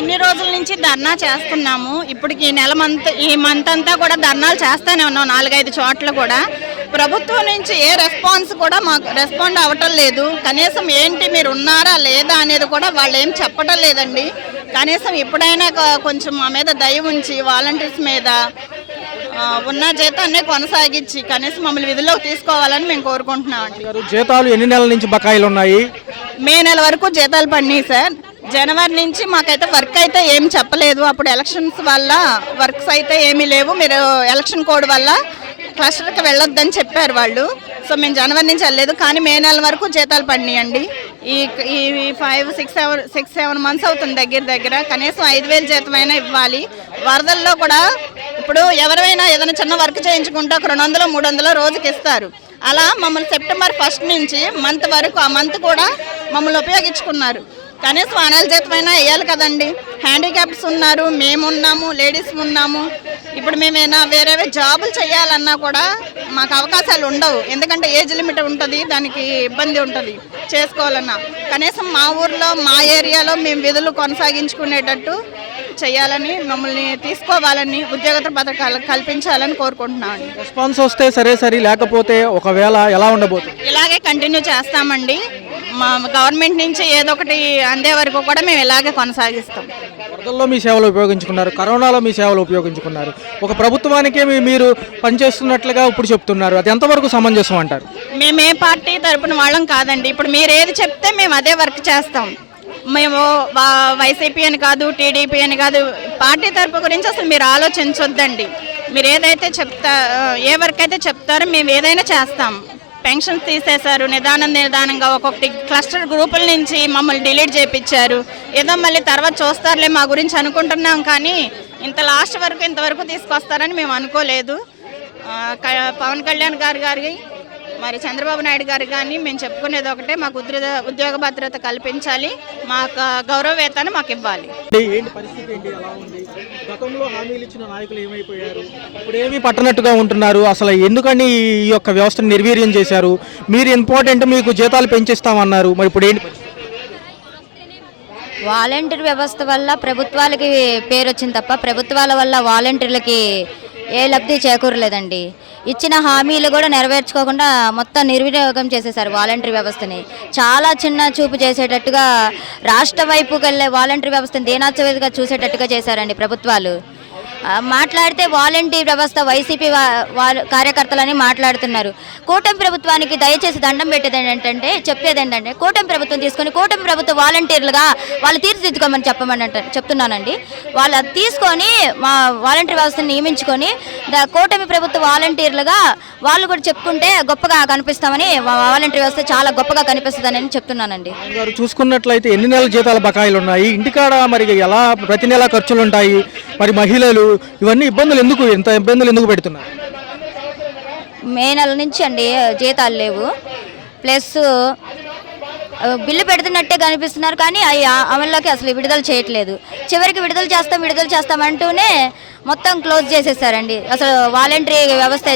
ఇన్ని రోజుల నుంచి ధర్నా చేస్తున్నాము. ఇప్పటికి ఈ మంత్ అంతా కూడా ధర్నాలు చేస్తూనే ఉన్నాం 4-5 చోట్ల కూడా. ప్రభుత్వం నుంచి ఏ రెస్పాన్స్ కూడా మాకు రెస్పాండ్ అవ్వటం లేదు. కనీసం ఏంటి మీరు ఉన్నారా లేదా అనేది కూడా వాళ్ళు ఏం చెప్పటం లేదండి. కనీసం ఇప్పుడైనా కొంచెం మా మీద దయ ఉంచి వాలంటీర్స్ మీద ఉన్న జీతాన్ని కొనసాగించి కనీసం మమ్మల్ని విధుల్లోకి తీసుకోవాలని మేము కోరుకుంటున్నామండి. జీతాలు ఎన్ని నెలల నుంచి బకాయిలు ఉన్నాయి? మే నెల వరకు జీతాలు పడినాయి సార్. జనవరి నుంచి మాకైతే వర్క్ అయితే ఏం చెప్పలేదు. అప్పుడు ఎలక్షన్స్ వల్ల వర్క్స్ అయితే ఏమీ లేవు, మీరు ఎలక్షన్ కోడ్ వల్ల క్లస్టర్కి వెళ్ళొద్దని చెప్పారు వాళ్ళు. సో మేము జనవరి నుంచి వెళ్ళలేదు, కానీ మే నెల వరకు జీతాలు పడినాయండి. ఈ 5-6-7 మంత్స్ అవుతుంది దగ్గర. కనీసం 5,000 జీతమైనా ఇవ్వాలి. వరదల్లో కూడా ఇప్పుడు ఎవరైనా ఏదైనా చిన్న వర్క్ చేయించుకుంటే ఒక 200-300 రోజుకి ఇస్తారు. అలా మమ్మల్ని సెప్టెంబర్ 1 నుంచి మంత్ వరకు ఆ మంత్ కూడా మమ్మల్ని ఉపయోగించుకున్నారు. కనీసం ఆ నెల జీతమైనా వేయాలి కదండి. హ్యాండిక్యాప్స్ ఉన్నారు, మేమున్నాము, లేడీస్ ఉన్నాము. ఇప్పుడు మేమైనా వేరే జాబులు చేయాలన్నా కూడా మాకు అవకాశాలు ఉండవు. ఎందుకంటే ఏజ్ లిమిట్ ఉంటుంది, దానికి ఇబ్బంది ఉంటుంది చేసుకోవాలన్నా. కనీసం మా ఊర్లో మా ఏరియాలో మేము విధులు కొనసాగించుకునేటట్టు చేయాలని, మమ్మల్ని తీసుకోవాలని, ఉద్యోగ పథకాలు కల్పించాలని కోరుకుంటున్నామండి. రెస్పాన్స్ వస్తే సరే, లేకపోతే ఒకవేళ ఎలా ఉండబోతుంది? ఇలాగే కంటిన్యూ చేస్తామండి. మా గవర్నమెంట్ నుంచి ఏదో ఒకటి అందే వరకు కూడా మేము ఇలాగే కొనసాగిస్తాం. వరదల్లో మీ సేవలు ఉపయోగించుకున్నారు, కరోనాలో మీ సేవలు ఉపయోగించుకున్నారు. ఒక ప్రభుత్వానికే మీరు పనిచేస్తున్నట్లుగా ఇప్పుడు చెప్తున్నారు. అది ఎంతవరకు సమంజసం అంటారు? మేము ఏ పార్టీ తరపున వాళ్ళం కాదండి. ఇప్పుడు మీరు ఏది చెప్తే మేము అదే వర్క్ చేస్తాం. మేము వైసీపీ అని కాదు, టీడీపీ అని కాదు, పార్టీ తరపు గురించి అసలు మీరు ఆలోచించొద్దండి. మీరు ఏదైతే ఏ వర్క్ అయితే చెప్తారో మేము ఏదైనా చేస్తాం. పెన్షన్స్ తీసేశారు, నిదానంగా ఒక్కొక్కటి క్లస్టర్ గ్రూపుల నుంచి మమ్మల్ని డిలీట్ చేయించారు. ఏదో మళ్ళీ తర్వాత చూస్తారులే మా గురించి అనుకుంటున్నాం, కానీ ఇంతవరకు తీసుకొస్తారని మేము అనుకోలేదు. పవన్ కళ్యాణ్ గారికి మరి చంద్రబాబు నాయుడు గారు కానీ మేము చెప్పుకునేది ఒకటే, మాకు ఉద్యోగ భద్రత కల్పించాలి, మాకు గౌరవ వేతనం మాకు ఇవ్వాలి. గతంలో హామీలు ఇచ్చిన నాయకులు ఏమైపోయారు? ఇప్పుడు ఏమీ పట్టనట్టుగా ఉంటున్నారు. అసలు ఎందుకని ఈ యొక్క వ్యవస్థను నిర్వీర్యం చేశారు? మీరు ఇంపార్టెంట్, మీకు జీతాలు పెంచిస్తామన్నారు, మరి ఇప్పుడు ఏంటి? వాలంటీర్ వ్యవస్థ వల్ల ప్రభుత్వాలకి పేరు వచ్చింది తప్ప ప్రభుత్వాల వల్ల వాలంటీర్లకి ఏ లబ్ధి చేకూరలేదండి. ఇచ్చిన హామీలు కూడా నెరవేర్చుకోకుండా మొత్తం నిర్వినియోగం చేసేసారు వాలంటీర్ వ్యవస్థని. చాలా చిన్న చూపు చేసేటట్టుగా, రాష్ట్ర వైపుకి వెళ్ళే వాలంటీర్ వ్యవస్థని దీనాచవేదిగా చూసేటట్టుగా చేశారండి ప్రభుత్వాలు. మాట్లాడితే వాలంటీర్ వ్యవస్థ వైసీపీ కార్యకర్తలని మాట్లాడుతున్నారు. కూటమి ప్రభుత్వానికి దయచేసి దండం చెప్పేది ఏంటంటే కూటమి ప్రభుత్వం తీసుకొని కూటమి ప్రభుత్వ వాలంటీర్లుగా వాళ్ళు తీర్చిదిద్దుకోమని చెప్తున్నానండి. వాళ్ళు తీసుకొని మా వాలంటీర్ వ్యవస్థను నియమించుకొని కూటమి ప్రభుత్వ వాలంటీర్లుగా వాళ్ళు కూడా చెప్పుకుంటే గొప్పగా కనిపిస్తామని, వాలంటీర్ వ్యవస్థ చాలా గొప్పగా కనిపిస్తుందని చెప్తున్నానండి. చూసుకున్నట్లయితే ఎన్ని నెలల జీతాల బకాయిలు ఉన్నాయి? ఇంటికాడ మరి ఎలా ప్రతి నెల ఖర్చులు ఉంటాయి? మరి మహిళలు ఇవన్నీ ఇంత ఇబ్బందులు ఎందుకు పెడుతున్నారు? మే నెల నుంచి అండి జీతాలు లేవు, ప్లస్ బిల్లు పెడుతున్నట్టే కనిపిస్తున్నారు, కానీ అవి అమల్లోకి అసలు విడుదల చేయట్లేదు. చివరికి విడుదల చేస్తాం అంటూనే మొత్తం క్లోజ్ చేసేసారండి. అసలు వాలంటరీ వ్యవస్థ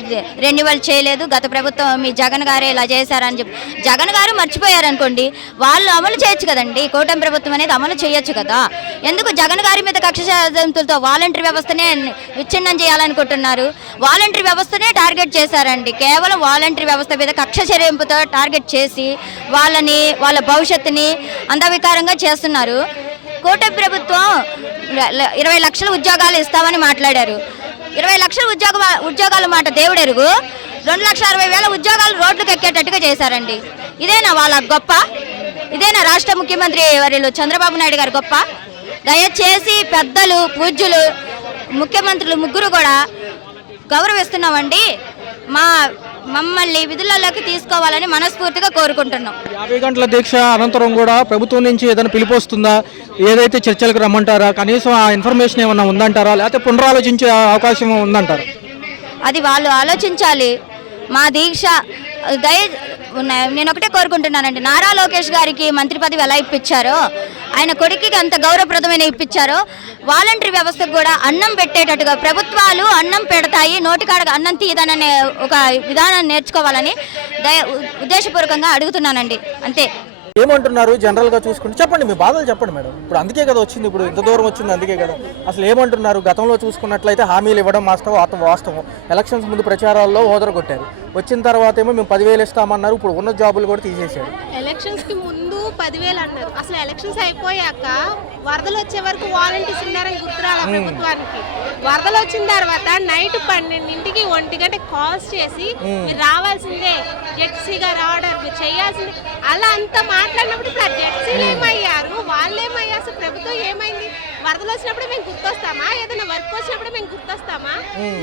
రెన్యువల్ చేయలేదు. గత ప్రభుత్వం మీ జగన్ గారే ఇలా చేశారని చెప్పి జగన్ గారు మర్చిపోయారనుకోండి, వాళ్ళు అమలు చేయొచ్చు కదండి. కూటమి ప్రభుత్వం అనేది అమలు చేయొచ్చు కదా. ఎందుకు జగన్ గారి మీద కక్ష సాధింపులతో వాలంటరీ వ్యవస్థనే విచ్ఛిన్నం చేయాలనుకుంటున్నారు? వాలంటరీ వ్యవస్థనే టార్గెట్ చేశారండి. కేవలం వాలంటరీ వ్యవస్థ మీద కక్ష చెల్లింపుతో టార్గెట్ చేసి వాళ్ళ భవిష్యత్తుని అందవికారంగా చేస్తున్నారు. కూటమి ప్రభుత్వం 20 లక్షల ఉద్యోగాలు ఇస్తామని మాట్లాడారు. 20 లక్షల ఉద్యోగాల మాట దేవుడెరుగు. 2,60,000 ఉద్యోగాలు రోడ్లకు ఎక్కేటట్టుగా చేశారండి. ఇదేనా వాళ్ళ గొప్ప? ఇదేనా రాష్ట్ర ముఖ్యమంత్రి వర్యులు చంద్రబాబు నాయుడు గారు గొప్ప? దయచేసి పెద్దలు, పూజ్యులు, ముఖ్యమంత్రులు ముగ్గురు కూడా గౌరవిస్తున్నామండి. మమ్మల్ని విధులలోకి తీసుకోవాలని మనస్ఫూర్తిగా కోరుకుంటున్నాం. 50 గంటల దీక్ష అనంతరం కూడా ప్రభుత్వం నుంచి ఏదైనా పిలుపు వస్తుందా? ఏదైతే చర్చలకు రమ్మంటారా? కనీసం ఆ ఇన్ఫర్మేషన్ ఏమన్నా ఉందంటారా? లేకపోతే పునరాలోచించే అవకాశం ఉందంటారా? అది వాళ్ళు ఆలోచించాలి. మా దీక్ష నేను ఒకటే కోరుకుంటున్నానండి, నారా లోకేష్ గారికి మంత్రి పదవి ఎలా ఇప్పించారో, ఆయన కొడుకుకి అంత గౌరవప్రదమైన ఇప్పించారో, వాలంటరీ వ్యవస్థకు కూడా అన్నం పెట్టేటట్టుగా ప్రభుత్వాలు అన్నం పెడతాయి, నోటికాడ అన్నం తీయదననే ఒక విధానాన్ని నేర్చుకోవాలని ఉద్దేశపూర్వకంగా అడుగుతున్నానండి. అంతే. ఏమంటున్నారు జనరల్ గా చూసుకుంటే? చెప్పండి, మీ బాధలు చెప్పండి మేడం. ఇప్పుడు అందుకే కదా వచ్చింది, ఇప్పుడు ఇంత దూరం వచ్చింది అందుకే కదా. అసలు ఏమంటున్నారు? గతంలో చూసుకున్నట్లయితే హామీలు ఇవ్వడం వాస్తవం. ఎలక్షన్స్ ముందు ప్రచారాల్లో ఓదర కొట్టారు. వచ్చిన తర్వాత ఏమో మేము 10,000 ఇస్తామన్నారు. ఇప్పుడు ఉన్న జాబులు కూడా తీసేశారు. ఎలక్షన్స్ కి ముందు 10,000 అన్నారు. అసలు ఎలక్షన్స్ అయిపోయాక వరదలు వచ్చే వరకు వాలంటీర్స్ ఉన్నారని గుర్తురాల ప్రభుత్వానికి. వరదలు వచ్చిన తర్వాత నైట్ 12ంటికి 1 గంట కాల్స్ చేసి మీరు రావాల్సిందే, జెడ్సీ గారు ఆర్డర్ మీరు చేయాల్సిందే అలా అంతా మాట్లాడినప్పుడు ఇప్పుడు ఆ జెడ్సీలు ఏమయ్యారు, వాళ్ళేమయ్యారు, అసలు ప్రభుత్వం ఏమైంది? వరదలు వచ్చినప్పుడు మేము గుర్తొస్తామా? ఏదైనా వర్క్ వచ్చినప్పుడు మేము గుర్తొస్తామా?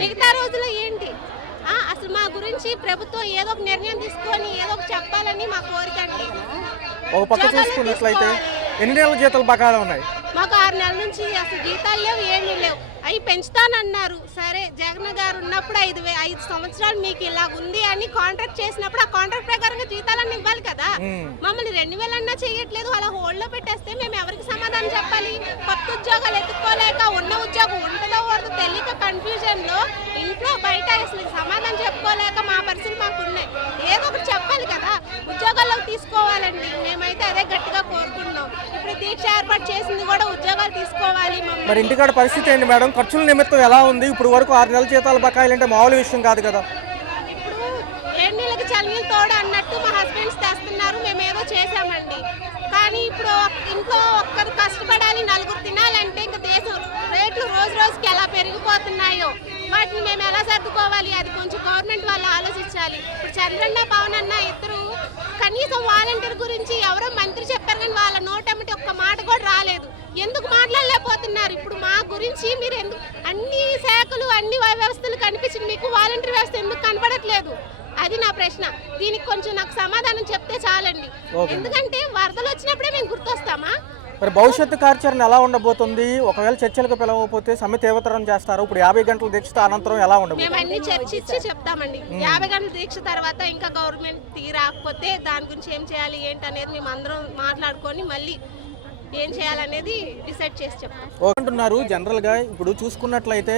మిగతా రోజుల్లో ఏంటి? అసలు మా గురించి ప్రభుత్వం ఏదో ఒక నిర్ణయం తీసుకొని ఏదో ఒక చెప్పాలని మా కోరిక అండి. ఒక పక్క చూసుకున్నట్లయితే ఎన్ని నెలల జీతాలు బకాయిలు ఉన్నాయి? మాకు 6 నెలల నుంచి అసలు జీతాలు లేవు, ఏమీ లేవు. అవి పెంచుతానన్నారు. సరే, జగన్ గారు ఉన్నప్పుడు 5 సంవత్సరాలు మీకు ఇలా ఉంది అని కాంట్రాక్ట్ చేసినప్పుడు ఆ కాంట్రాక్ట్ ప్రకారంగా జీతాలన్నీ ఇవ్వాలి కదా. మమ్మల్ని 2,000 అన్నా చేయట్లేదు. అలా హోల్డ్ లో పెట్టేస్తే మేము ఎవరికి సమాధానం చెప్పాలి? కొత్త ఉద్యోగాలు ఎత్తుకోలేక, ఉన్న ఉద్యోగం ఉంటుందో వరదో తెలియక కన్ఫ్యూజన్ లో ఇంట్లో బయట అసలు సమాధానం చెప్పుకోలేక మా పరిస్థితులు మాకు ఉన్నాయి. ఏదో ఒకటి చెప్పాలి కదా. ఉద్యోగాల్లోకి తీసుకోవాలండి. మేమైతే అదే గట్టిగా కోరుకుంటున్నాం. ఇప్పుడు దీక్ష ఏర్పాటు చేసింది కూడా ఉద్యోగాలు తీసుకోవాలి. మరి ఇంటికాడ పరిస్థితి ఏంటి మేడం? ఖర్చుల నిమిత్తం ఎలా ఉంది? ఇప్పుడు వరకు 6 నెలల జీతాల బకాయిలు అంటే మామూలు విషయం కాదు కదా. ఇప్పుడు 7 నెలలకి చలినీళ్ళు తోడు అన్నట్టు మా హస్బెండ్స్ తెస్తున్నారు. మేము ఏదో చేసామండి. కానీ ఇప్పుడు ఇంట్లో ఒక్కరు కష్టపడాలి, 4 తినాలంటే ఇంకా దేశం రేట్లు రోజు రోజుకి ఎలా పెరిగిపోతున్నాయో వాటిని మేము ఎలా సర్దుకోవాలి? అది కొంచెం గవర్నమెంట్ వాళ్ళు ఆలోచించాలి. ఇప్పుడు చంద్రన్న, పవన్ అన్న ఇద్దరు కనీసం వాలంటీర్ గురించి ఎవరో మంత్రి చెప్పారు కానీ వాళ్ళ నోటమ్మటి ఒక్క మాట కూడా రాలేదు. ఎందుకు మాట్లాడలేకపోతున్నారు? ఇప్పుడు మా గురించి మీరు ఎందుకు అన్ని శాఖలు, అన్ని వ్యవస్థలు కనిపించింది, మీకు వాలంటీర్ వ్యవస్థ ఎందుకు కనబడట్లేదు? అది నా ప్రశ్న. దీనికి కొంచెం నాకు సమాధానం చెప్తే చాలండి. ఎందుకంటే వరదలు వచ్చినప్పుడే మేము గుర్తొస్తామా? మరి భవిష్యత్తు కార్యాచరణ ఎలా ఉండబోతుంది? ఒకవేళ చర్చలకు పిలవకపోతే సమ్మె తీవ్రతరం చేస్తారు. ఇప్పుడు 50 గంటల దీక్ష అనంతరం ఎలా ఉండబోతుంది? మేము అన్ని చర్చించి చెప్తామండి. 50 గంటల దీక్ష తర్వాత ఇంకా గవర్నమెంట్ తీరాకపోతే దాని గురించి ఏం చేయాలి ఏంటి అనేది మేము అందరం మాట్లాడుకొని మళ్ళీ ఏం చేయాలనేది డిసైడ్ చేసి చెప్తాం. అంటున్నారు జనరల్ గా. ఇప్పుడు చూసుకున్నట్లయితే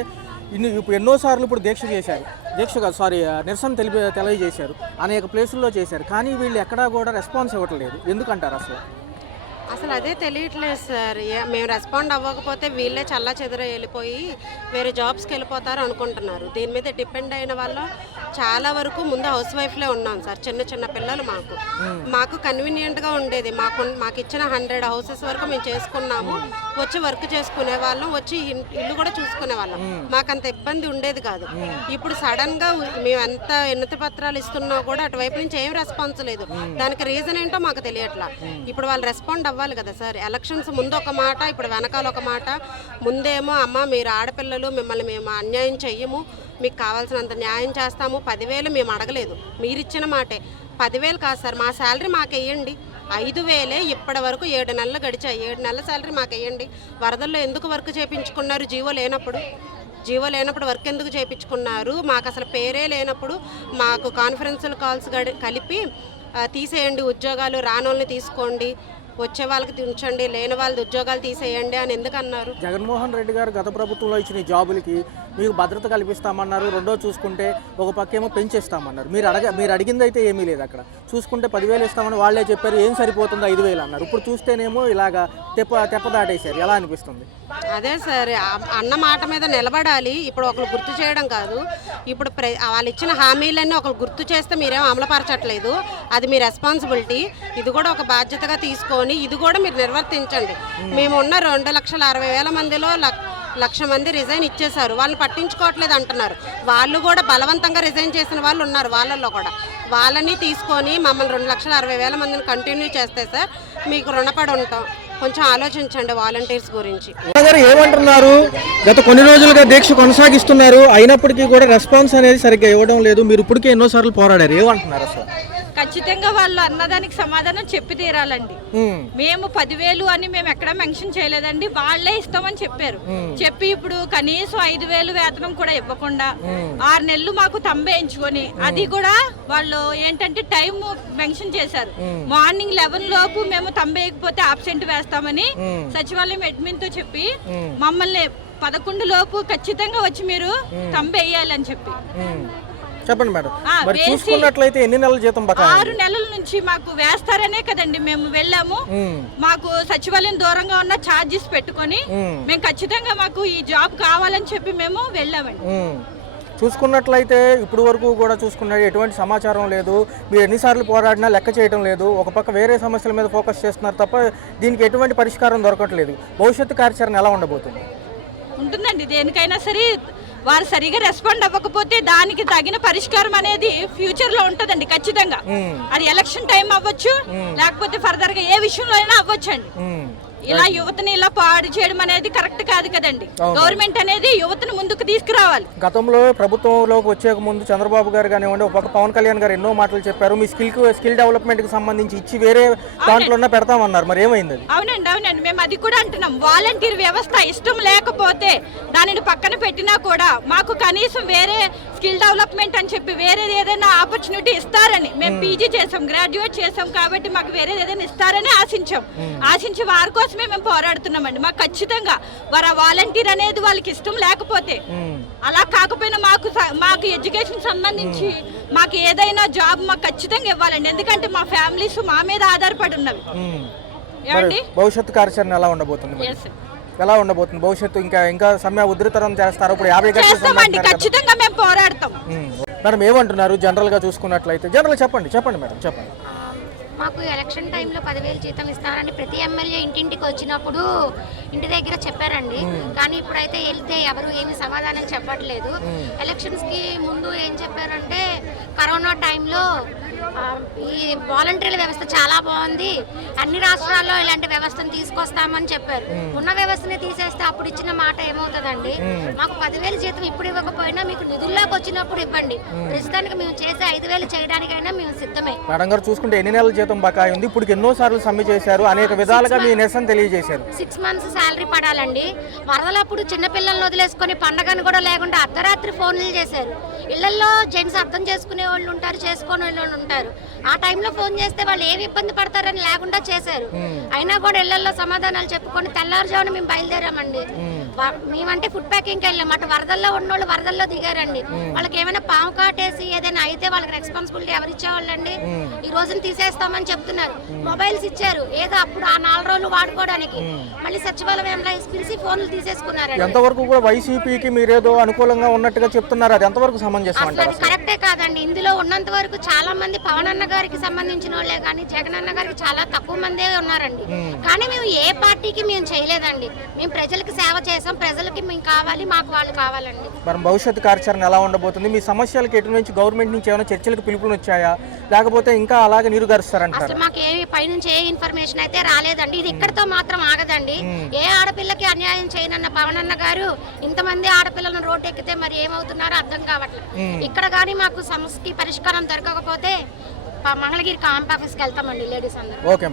ఇప్పుడు ఎన్నోసార్లు ఇప్పుడు నిరసన తెలియజేశారు. అనేక ప్లేసుల్లో చేశారు. కానీ వీళ్ళు ఎక్కడా కూడా రెస్పాన్స్ ఇవ్వట్లేదు. ఎందుకంటారు అసలు? అసలు అదే తెలియట్లేదు సార్. మేము రెస్పాండ్ అవ్వకపోతే వీళ్ళే చల్లా చెదర వెళ్ళిపోయి వేరే జాబ్స్కి వెళ్ళిపోతారు అనుకుంటున్నారు. దీని మీద డిపెండ్ అయిన వాళ్ళు చాలా వరకు ముందు హౌస్ వైఫ్లే ఉన్నాం సార్. చిన్న చిన్న పిల్లలు మాకు కన్వీనియంట్గా ఉండేది. మాకు ఇచ్చిన 100 హౌసెస్ వరకు మేము చేసుకున్నాము. వచ్చి వర్క్ చేసుకునే వాళ్ళం, వచ్చి ఇల్లు కూడా చూసుకునే వాళ్ళం. మాకు అంత ఇబ్బంది ఉండేది కాదు. ఇప్పుడు సడన్గా మేము ఎంత ఎన్నితి పత్రాలు ఇస్తున్నా కూడా అటువైపు నుంచి ఏం రెస్పాన్స్ లేదు. దానికి రీజన్ ఏంటో మాకు తెలియట్లా. ఇప్పుడు వాళ్ళు రెస్పాండ్ అవ్వాలి కదా సార్. ఎలక్షన్స్ ముందు ఒక మాట, ఇప్పుడు వెనకాల ఒక మాట. ముందేమో అమ్మ మీరు ఆడపిల్లలు, మిమ్మల్ని మేము అన్యాయం చెయ్యము, మీకు కావాల్సినంత న్యాయం చేస్తాము, 10,000 మేము అడగలేదు, మీరు ఇచ్చిన మాటే. 10,000 కాదు సార్, మా శాలరీ మాకు వేయండి. 5,000 ఇప్పటి వరకు 7 నెలలు గడిచాయి. 7 నెలల శాలరీ మాకు వేయండి. వరదల్లో ఎందుకు వర్క్ చేయించుకున్నారు? జీవో లేనప్పుడు వర్క్ ఎందుకు చేయించుకున్నారు? మాకు అసలు పేరే లేనప్పుడు మాకు కాన్ఫరెన్సులు కాల్స్ కలిపి తీసేయండి ఉద్యోగాలు, రానోళ్ళని తీసుకోండి, వచ్చే వాళ్ళకి ఉంచండి, లేని వాళ్ళది ఉద్యోగాలు తీసేయండి అని ఎందుకు అన్నారు? జగన్మోహన్ రెడ్డి గారు గత ప్రభుత్వంలో ఇచ్చిన జాబులకి మీకు భద్రత కల్పిస్తామన్నారు. రెండో చూసుకుంటే ఒక పక్కేమో పెంచేస్తామన్నారు. మీరు అడిగింది అయితే ఏమీ లేదు. అక్కడ చూసుకుంటే 10,000 ఇస్తామని వాళ్ళే చెప్పారు. ఏం సరిపోతుంది 5,000 అన్నారు. ఇప్పుడు చూస్తేనేమో ఇలాగా తెప్ప దాటేశారు. ఎలా అనిపిస్తుంది? అదే సార్, అన్న మాట మీద నిలబడాలి. ఇప్పుడు ఒకరు గుర్తు చేయడం కాదు. ఇప్పుడు వాళ్ళు ఇచ్చిన హామీలన్నీ ఒకరు గుర్తు చేస్తే మీరేం అమలుపరచట్లేదు. అది మీ రెస్పాన్సిబిలిటీ. ఇది కూడా ఒక బాధ్యతగా తీసుకొని ఇది కూడా మీరు నిర్వర్తించండి. మేము ఉన్న 2,60,000 మందిలో 1,00,000 మంది రిజైన్ ఇచ్చేశారు. వాళ్ళని పట్టించుకోవట్లేదు అంటున్నారు. వాళ్ళు కూడా బలవంతంగా రిజైన్ చేసిన వాళ్ళు ఉన్నారు. వాళ్ళల్లో కూడా వాళ్ళని తీసుకొని మమ్మల్ని 2,60,000 మందిని కంటిన్యూ చేస్తే సార్ మీకు రుణపడి ఉంటాం. కొంచెం ఆలోచించండి వాలంటీర్స్ గురించి. ఏమంటున్నారు? గత కొన్ని రోజులుగా దీక్ష కొనసాగిస్తున్నారు. అయినప్పటికీ కూడా రెస్పాన్స్ అనేది సరిగ్గా ఇవ్వడం లేదు. మీరు ఇప్పటికే ఎన్నోసార్లు పోరాడారు. ఏమంటున్నారు అసలు? ఖచ్చితంగా వాళ్ళు అన్నదానికి సమాధానం చెప్పి తీరాలండి. మేము 10,000 అని మేము ఎక్కడ మెన్షన్ చేయలేదండి. వాళ్ళే ఇస్తామని చెప్పారు. చెప్పి ఇప్పుడు కనీసం 5,000 వేతనం కూడా ఇవ్వకుండా 6 నెలలు మాకు తంబేయించుకొని, అది కూడా వాళ్ళు ఏంటంటే టైం మెన్షన్ చేశారు. మార్నింగ్ 11 లోపు మేము తంబేయకపోతే ఆబ్సెంట్ వేస్తామని సచివాలయం అడ్మిన్ తో చెప్పి మమ్మల్ని 11 లోపు ఖచ్చితంగా వచ్చి మీరు తంబేయాలని చెప్పి చెప్పండి మేడం. ఆ, మరి వేసి చూసుకున్నట్లయితే ఎన్ని నెలల జీతం బకాయి? 6 నెలల నుంచి మాకు వేస్తారనే కదండి మేము వెళ్ళాము. మాకు సచివాలయం దూరంగా ఉన్న ఛార్జెస్ పెట్టుకొని మేము ఖచ్చితంగా మాకు ఈ జాబ్ కావాలని చెప్పి మేము వెళ్ళామండి. చూసుకున్నట్లయితే ఇప్పుడు వరకు కూడా చూసుకున్నట్టు ఎటువంటి సమాచారం లేదు. మీరు ఎన్నిసార్లు పోరాడినా లెక్క చేయడం లేదు. ఒక పక్క వేరే సమస్యల మీద ఫోకస్ చేస్తున్నారు తప్ప దీనికి ఎటువంటి పరిష్కారం దొరకట్లేదు. భవిష్యత్తు కార్యాచరణ ఎలా ఉండబోతుంది? ఉంటుందండి, దేనికైనా సరే వారు సరిగా రెస్పాండ్ అవ్వకపోతే దానికి తగిన పరిష్కారం అనేది ఫ్యూచర్ లో ఉంటదండి ఖచ్చితంగా. అది ఎలక్షన్ టైం అవ్వచ్చు, లేకపోతే ఫర్దర్ గా ఏ విషయంలో అయినా అవ్వచ్చండి. ఇలా యువతని ఇలా పాడు చేయడం అనేది కరెక్ట్ కాదు కదండి. గవర్నమెంట్ అనేది యువతను ముందుకు తీసుకురావాలి. గతంలో ప్రభుత్వంలోకి వచ్చే ముందు చంద్రబాబు గారు కానివ్వండి, ఒక పవన్ కళ్యాణ్ గారు ఎన్నో మాటలు చెప్పారు. మీ స్కిల్ డెవలప్మెంట్ కి సంబంధించి ఇచ్చి వేరే దాంట్లో పెడతామన్నారు. మరి ఏమైంది? అవునండి, మేము అది కూడా అంటున్నాం. వాలంటీర్ వ్యవస్థ ఇష్టం లేకపోతే దానిని పక్కన పెట్టినా కూడా మాకు కనీసం వేరే స్కిల్ డెవలప్మెంట్ అని చెప్పి వేరే ఏదైనా ఆపర్చునిటీ ఇస్తారని మేము పీజీ చేసాం, గ్రాడ్యుయేట్ చేసాం కాబట్టి మాకు వేరే ఏదైనా ఇస్తారని ఆశించి వారి కోసమే మేము పోరాడుతున్నామండి. మాకు ఖచ్చితంగా వారు వాలంటీర్ అనేది వాళ్ళకి ఇష్టం లేకపోతే, అలా కాకపోయినా మాకు ఎడ్యుకేషన్ సంబంధించి మాకు ఏదైనా జాబ్ మాకు ఖచ్చితంగా ఇవ్వాలండి. ఎందుకంటే మా ఫ్యామిలీస్ మా మీద ఆధారపడి ఉన్నవి. ఏమండి భవిష్యత్తు కార్యాచరణ ఎలా ఉండబోతుంది? ఎలా ఉండబోతుంది భవిష్యత్తు? ఇంకా సమ్మె ఉధృతరం చేస్తారు. ఇప్పుడు 50 గంటలు ఖచ్చితంగా మేము పోరాడతాం. మేడం ఏమంటున్నారు జనరల్ గా చూసుకున్నట్లయితే? జనరల్ చెప్పండి మేడం చెప్పండి. మాకు ఎలక్షన్ టైంలో 10,000 జీతం ఇస్తారని ప్రతి ఎమ్మెల్యే ఇంటింటికి వచ్చినప్పుడు ఇంటి దగ్గర చెప్పారండి. కానీ ఇప్పుడైతే వెళ్తే ఎవరు ఏమి సమాధానం చెప్పట్లేదు. ఎలక్షన్స్కి ముందు ఏం చెప్పారంటే కరోనా టైంలో ఈ వాలంటీర్ల వ్యవస్థ చాలా బాగుంది, అన్ని రాష్ట్రాల్లో ఇలాంటి వ్యవస్థను తీసుకొస్తామని చెప్పారు. ఉన్న వ్యవస్థని తీసేస్తే అప్పుడు ఇచ్చిన మాట ఏమవుతుందండి? మాకు 10,000 జీతం ఇప్పుడు ఇవ్వకపోయినా మీకు నిధుల్లోకి వచ్చినప్పుడు ఇవ్వండి. ప్రస్తుతానికి మేము చేసే 5,000 చేయడానికైనా మేము సిద్ధమే. మేడం గారు చూసుకుంటే ఎన్ని నెలల జీతం బకాయి ఉంది? ఇప్పుడు ఎన్నో సార్లు సమ్మె చేశారు, అనేక విధాలుగా మీ నిరసన తెలియజేశారు. 6 months శాలరీ పడాలండి. వరదలప్పుడు చిన్నపిల్లల్ని వదిలేసుకొని పండగను కూడా లేకుండా అర్ధరాత్రి ఫోన్లు చేశారు. ఇళ్లలో జెంట్స్ అర్థం చేసుకునే వాళ్ళు ఉంటారు, చేసుకునే వాళ్ళు ఉంటారు. ఆ టైంలో ఫోన్ చేస్తే వాళ్ళు ఏమి ఇబ్బంది పడతారని లేకుండా చేశారు. అయినా కూడా ఇళ్లలో సమాధానాలు చెప్పుకొని తెల్లారుజామున మేము బయలుదేరామండి. మేమంటే ఫుడ్ ప్యాకింగ్కి వెళ్ళాం. అటు వరదల్లో ఉన్నోళ్ళు వరదల్లో దిగారండి. వాళ్ళకి ఏమైనా పాము కాటేసి ఏదైనా అయితే వాళ్ళకి రెస్పాన్సిబిలిటీ ఎవరు ఇచ్చేవాళ్ళండి? ఈ రోజున తీసేస్తామని చెప్తున్నారు. మొబైల్స్ ఇచ్చారు, ఏదో అప్పుడు ఆ 4 రోజులు వాడుకోవడానికి. మళ్ళీ సచివాలయం ఎంప్లాయీస్ పిలిచి ఫోన్లు తీసేసుకున్నారు. ఎంతవరకు కూడా వైసీపీకి మీరేదో అనుకూలంగా ఉన్నట్టుగా చెప్తున్నారు, అది ఎంతవరకు సమంజసం అంటారు? అది కరెక్టే కాదండి. ఇందులో ఉన్నంత వరకు చాలా మంది పవన్ అన్న గారికి సంబంధించిన వాళ్ళే కానీ జగన్ అన్న గారికి చాలా తక్కువ మందే ఉన్నారండి. కానీ మేము ఏ పార్టీకి మేము చేయలేదండి. మేము ప్రజలకు సేవ చేసాం, ప్రజలకి మేము కావాలి, మాకు వాళ్ళు కావాలండి. మరి భవిష్యత్తు కార్యాచరణ ఎలా ఉండబోతుంది? మీ సమస్యలకు ఎటు నుంచి గవర్నమెంట్ నుంచి ఏమైనా చర్చలకు పిలుపులు వచ్చాయా, లేకపోతే ఇంకా అలాగే నీరు గరుస్తారంటారు? అసలు మాకు ఏ పైనుంచి ఏ ఇన్ఫర్మేషన్ అయితే రాలేదండి. ఇది ఇక్కడితో మాత్రం ఆగదండి. ఏ ఆడపిల్లకి అన్యాయం చేయనన్న పవన్ అన్న గారు ఇంతమంది ఆడపిల్లలను రోడ్డు ఎక్కితే మరి ఏమవుతున్నారో అర్థం కావట్లేదు. ఇక్కడ కానీ మాకు సమస్యకి పరిష్కారం దొరకకపోతే మంగళగిరి క్యాంప్ ఆఫీస్కి వెళ్తామండి లేడీస్ అందరూ. ఓకే.